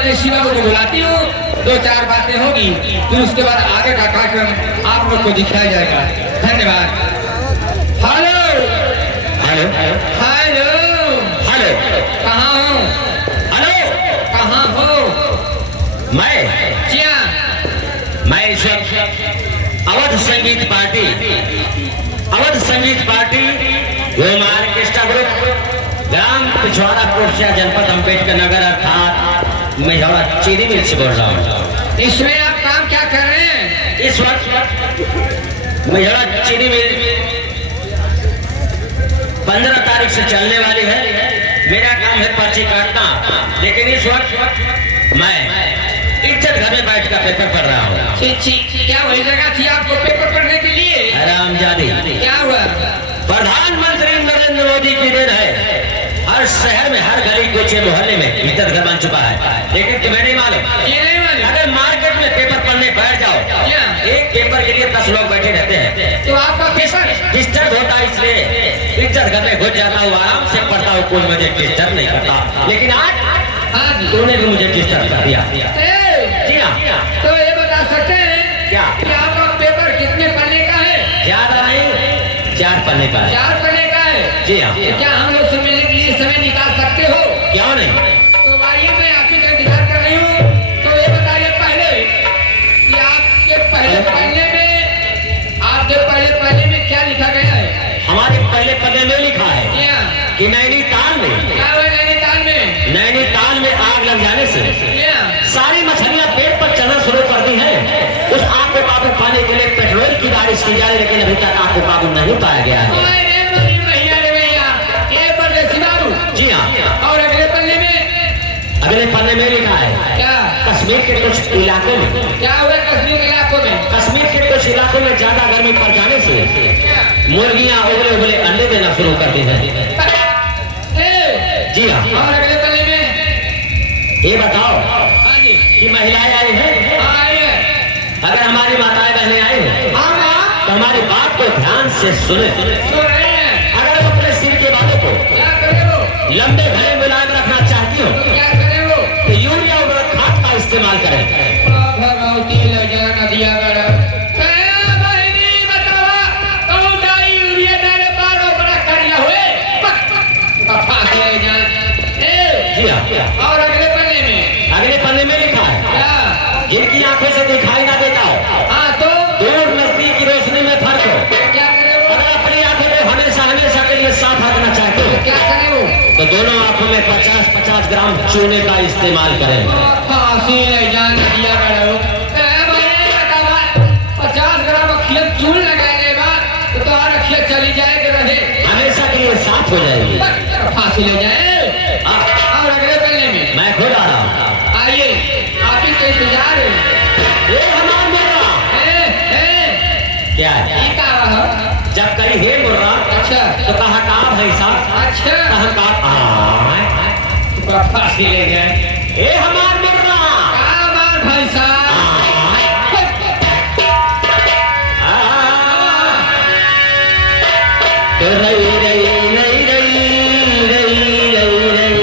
परदेसी बाबू को बुलाती हूँ, दो चार बातें होगी, फिर उसके बाद आगे का कार्यक्रम आप लोग को दिखाया जाएगा। धन्यवाद। हेलो हेलो हेलो हेलो, कहाँ हो? हेलो, कहाँ हो? मैं क्या? मैं इस वक्त अवध संगीत पार्टी एवं ऑर्केस्ट्रा ग्रुप ग्राम पिछवाड़ा कोटसिया जनपद अम्बेडकर नगर अर्थात मेहरा चीनी मिल से बोल रहा हूँ। इसमें आप काम क्या कर रहे हैं? इस वक्त मेहरा चीनी मिल 15 तारीख से चलने वाली है। मेरा काम है पर्ची काटना, लेकिन इस वक्त मैं इज्जत घर में बैठ कर पेपर पढ़ रहा हूँ। क्या वही जगह थी आपको पेपर पढ़ने के लिए? हरामजादी, क्या हुआ? प्रधानमंत्री नरेंद्र मोदी की देन है। हर शहर में, हर गली कोचे मोहल्ले में इज्जत घर बन चुका है, लेकिन तुम्हें नहीं मालूम। अगर मार्केट में पेपर पढ़ने बैठ जाओ, एक पेपर के लिए 10 लोग बैठे रहते हैं, तो आपका पेपर डिस्टर्ब होता है। इसलिए इज्जत घर में घुस जाता हूँ, आराम से पढ़ता हूँ, कोई मुझे डिस्टर्ब नहीं करता। लेकिन आज तूने भी मुझे डिस्टर्ब कर दिया। जी हाँ। तो ये बता सकते हैं क्या कि आपका पेपर कितने पन्ने का है? ज्यादा नहीं, 4 पन्ने का है। 4 पन्ने का है? जी हाँ। क्या हम लोग से मिलने के लिए समय निकाल सकते हो? क्यों नहीं? तो आइए, मैं आपके लिए इंतजार कर रही हूँ। तो ये बताइए पहले कि आपके पहले पन्ने में क्या लिखा गया है? हमारे पहले पन्ने में लिखा है क्या? कि नैनीताल में आग लग जाने से सारी मछलियां पेट पर चलना शुरू कर दी है। उस आग को काबू पाने के लिए पेट्रोल की बारिश की जा रही है, लेकिन अभी तक आग को काबू नहीं पाया गया है। जी हाँ। और अगले पन्ने में लिखा है क्या? कश्मीर के कुछ इलाकों में, क्या हुआ कश्मीर के इलाकों में? कश्मीर के कुछ इलाकों में ज्यादा गर्मी पड़ जाने से मुर्गियां उबले अंडे देना शुरू कर दी है। जी हाँ। और अगले पन्ने में ये बताओ कि महिलाएं आई हैं? अगर हमारी माताएं बहनें आई हैं तो हमारी बात को ध्यान से सुने। अगर वो अपने सिर के बालों को लंबे घने मुलायम रखना चाहती हो तो यूरिया और खाद का इस्तेमाल करें। जी हाँ। और अगले पन्ने में लिखा है जिनकी आंखों से दिखाई ना देता हो, तो दूर नजदीक की रोशनी में फर्क हो। क्या करे वो? अगर अपनी आंखों को हमेशा के लिए साफ रखना चाहते हो क्या करे वो? तो दोनों आंखों में 50-50 ग्राम चूने का इस्तेमाल करें। 50 ग्राम अखियत चून लगाने बाद तो तुम्हारा अखियत चली जाएगी, रहे हमेशा के लिए साफ हो जाएगी। फांसी ले जाए। और अगले पन्ने में मैं खुद आ रहा हूँ। आइए, आप ही तो इंतजार है। ये हमारा मुर्रा क्या है? जब कहीं हे मुर्रा अच्छा तो कहा कहा भाई साहब, अच्छा कहा फांसी ले जाए। ये हमारा मुर्रा भाई साहब तो रही रही रही रही रही रही रही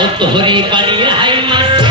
और तोहरी बनी है मस्त